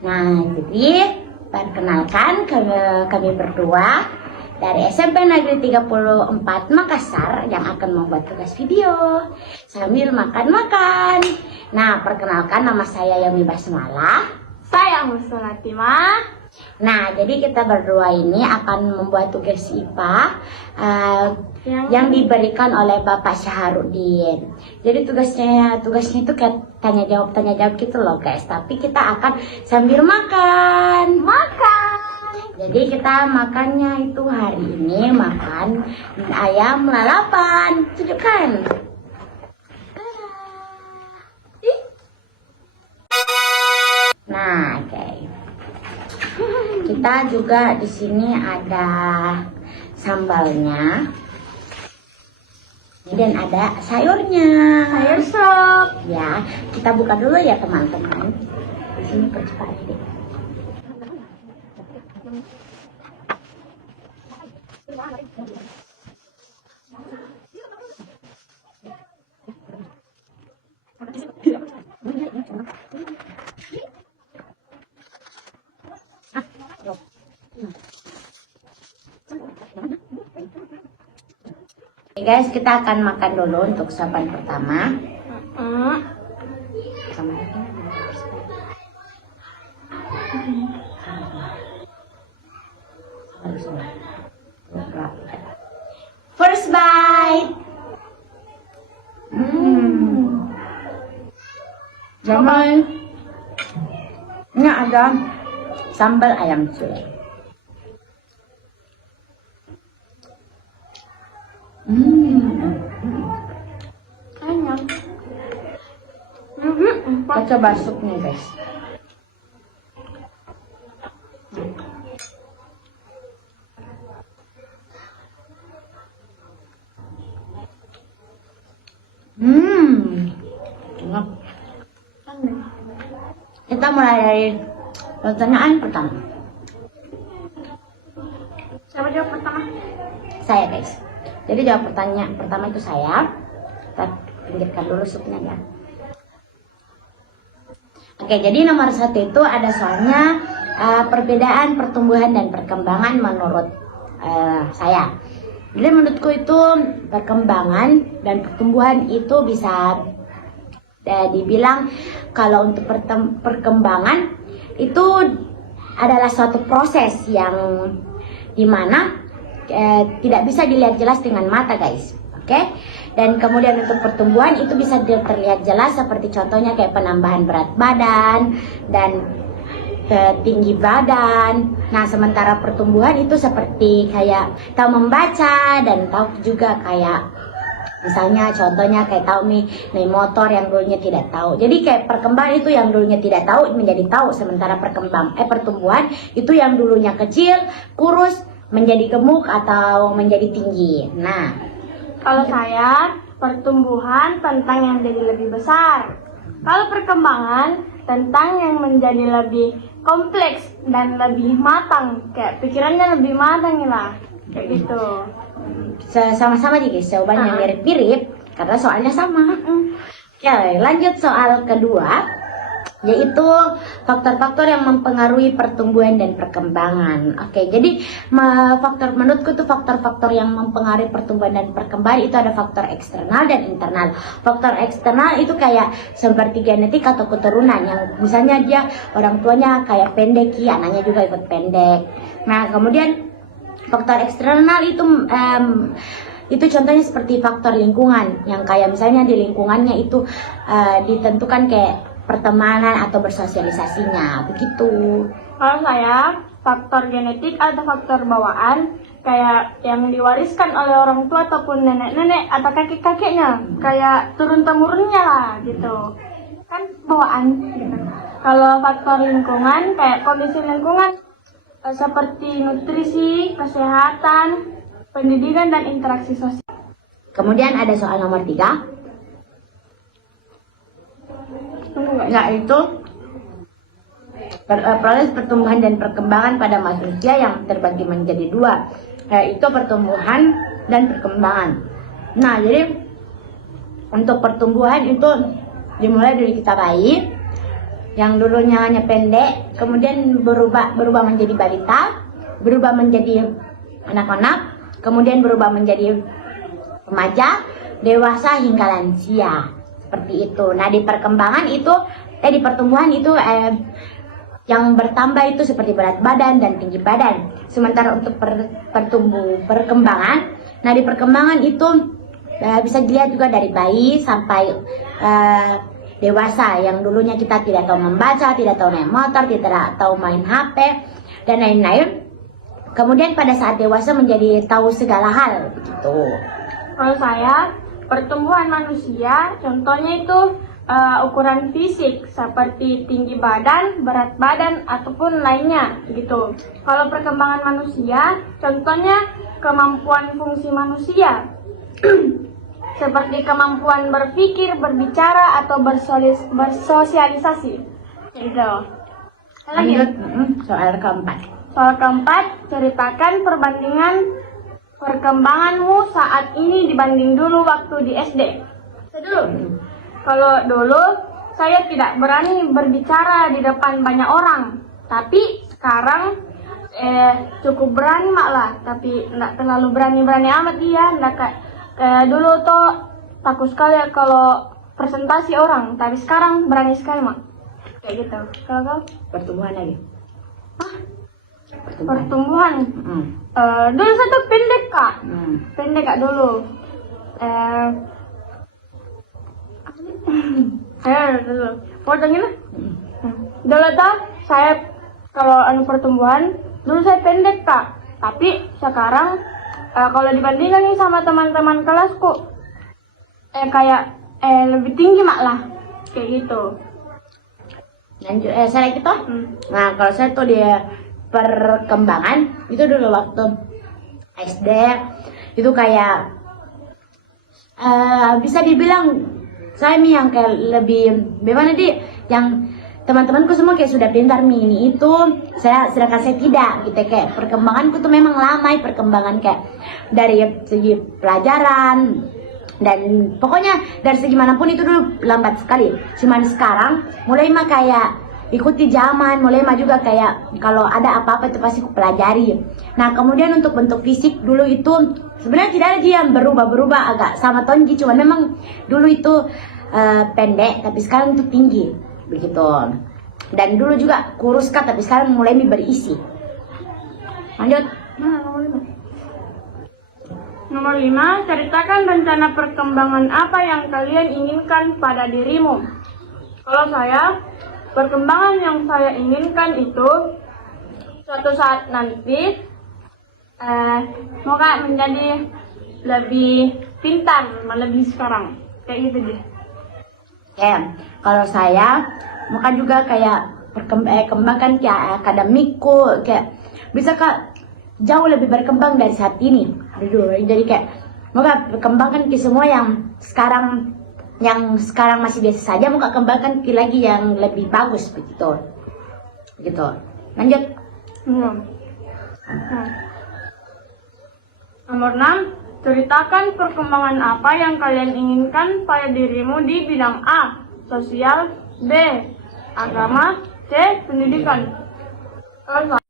Nah, jadi perkenalkan kami berdua dari SMP Negeri 34 Makassar yang akan membuat tugas video sambil makan-makan. Nah, perkenalkan, nama saya Yami Basmala. Saya Musulatima. Nah, jadi kita berdua ini akan membuat tugas IPA yang diberikan oleh Bapak Syaharudin. Jadi tugasnya itu kayak tanya jawab gitu loh guys. Tapi kita akan sambil makan. Jadi kita makannya itu hari ini makan ayam lalapan. Tunjukkan. Nah, oke. Kita juga di sini ada sambalnya. Dan ada sayurnya. Sayur sop. Ya, kita buka dulu ya teman-teman. Di sini percepat deh. Oke guys, kita akan makan dulu untuk suapan pertama. First bite. Jamai. Ini ada sambal ayam suwir. Enak. Kita coba supnya guys. Enak. Kita mulai dari pertanyaan pertama. Siapa jawab pertama? Saya guys. Jadi jawab pertanyaan pertama itu saya. Kita pinggirkan dulu supnya ya. Oke, jadi nomor 1 itu ada soalnya perbedaan pertumbuhan dan perkembangan menurut saya. Jadi menurutku itu perkembangan dan pertumbuhan itu bisa dibilang kalau untuk perkembangan itu adalah suatu proses yang dimana tidak bisa dilihat jelas dengan mata guys. Oke? Dan kemudian untuk pertumbuhan itu bisa terlihat jelas seperti contohnya kayak penambahan berat badan dan tinggi badan. Nah, sementara pertumbuhan itu seperti kayak tahu membaca dan tahu juga kayak misalnya contohnya kayak tahu nih motor yang dulunya tidak tahu. Jadi kayak perkembangan itu yang dulunya tidak tahu menjadi tahu, sementara pertumbuhan itu yang dulunya kecil, kurus menjadi gemuk atau menjadi tinggi. Nah, kalau saya pertumbuhan tentang yang jadi lebih besar. Kalau perkembangan tentang yang menjadi lebih kompleks dan lebih matang, kayak pikirannya lebih matang lah, kayak gitu. Sama-sama nih guys, jawabannya mirip-mirip karena soalnya sama. Oke, lanjut soal kedua, yaitu faktor-faktor yang mempengaruhi pertumbuhan dan perkembangan. Oke, jadi menurutku tuh faktor-faktor yang mempengaruhi pertumbuhan dan perkembangan itu ada faktor eksternal dan internal. Faktor eksternal itu kayak seperti genetik atau keturunan, yang misalnya dia orang tuanya kayak pendek, ya anaknya juga ikut pendek. Nah, kemudian faktor eksternal itu contohnya seperti faktor lingkungan, yang kayak misalnya di lingkungannya itu ditentukan kayak pertemanan atau bersosialisasinya, begitu. Kalau saya, faktor genetik atau faktor bawaan, kayak yang diwariskan oleh orang tua ataupun nenek-nenek atau kakek-kakeknya, kayak turun-temurunnya lah, gitu. Kan bawaan, gitu. Kalau faktor lingkungan, kayak kondisi lingkungan, seperti nutrisi, kesehatan, pendidikan, dan interaksi sosial. Kemudian ada soal nomor 3, yaitu proses pertumbuhan dan perkembangan pada manusia yang terbagi menjadi 2, yaitu pertumbuhan dan perkembangan. Nah, jadi untuk pertumbuhan itu dimulai dari kita bayi, yang dulunya hanya pendek, kemudian berubah menjadi balita, berubah menjadi anak-anak, kemudian berubah menjadi remaja, dewasa hingga lansia. Seperti itu. Nah, di perkembangan itu di pertumbuhan itu yang bertambah itu seperti berat badan dan tinggi badan. Sementara untuk perkembangan, nah di perkembangan itu bisa dilihat juga dari bayi sampai dewasa yang dulunya kita tidak tahu membaca, tidak tahu naik motor, tidak tahu main HP dan lain-lain. Kemudian pada saat dewasa menjadi tahu segala hal begitu. Kalau saya, pertumbuhan manusia contohnya itu ukuran fisik seperti tinggi badan, berat badan ataupun lainnya gitu. Kalau perkembangan manusia contohnya kemampuan fungsi manusia seperti kemampuan berpikir, berbicara atau bersosialisasi gitu. Lagi Lanjut soal keempat. soal keempat, ceritakan perbandingan perkembanganmu saat ini dibanding dulu waktu di SD. Dulu. Kalau dulu saya tidak berani berbicara di depan banyak orang, tapi sekarang cukup berani malah, tapi tidak terlalu berani amat dia, tidak kayak dulu tuh takut sekali kalau presentasi orang, tapi sekarang berani sekali mak, kayak gitu. Kalau kau? Pertumbuhan lagi. Pertumbuhan. Dulu saya tuh pendek kak, pendek kak dulu. Dulu. Potongin lah. Dulu tuh saya kalau pertumbuhan, dulu saya pendek kak. Tapi sekarang kalau dibandingkan nih sama teman-teman kelasku, kayak lebih tinggi mak lah, kayak gitu. Lanjut, saya gitu. Nah, kalau saya tuh di perkembangan itu dulu waktu SD itu kayak bisa dibilang saya nih yang kayak lebih bagaimana yang teman-temanku semua kayak sudah pintar ini itu sedangkan saya tidak gitu. Kayak perkembanganku tuh memang lama, perkembangan kayak dari segi pelajaran dan pokoknya dari segi manapun itu dulu lambat sekali. Cuman sekarang mulai mah kayak ikuti zaman, mulai mah juga kayak kalau ada apa-apa itu pasti aku pelajari. Nah, kemudian untuk bentuk fisik dulu itu sebenarnya tidak ada yang berubah agak sama Tonji, cuma memang dulu itu pendek tapi sekarang itu tinggi begitu. Dan dulu juga kurus kan tapi sekarang mulai berisi. Lanjut. Nomor 5, ceritakan rencana perkembangan apa yang kalian inginkan pada dirimu. Kalau saya, perkembangan yang saya inginkan itu suatu saat nanti semoga menjadi lebih pintar melebihi sekarang. Kayak gitu deh. Kalau saya maka juga kayak kembangkan kayak akademikku, kayak bisa kak jauh lebih berkembang dari saat ini. Jadi kayak moga kembangkan ke semua yang sekarang masih biasa saja, moga kembangkan ke lagi yang lebih bagus begitu. Gitu. Lanjut. Nomor 6, ceritakan perkembangan apa yang kalian inginkan pada dirimu di bidang A, sosial, B, agama, C, pendidikan. Kalau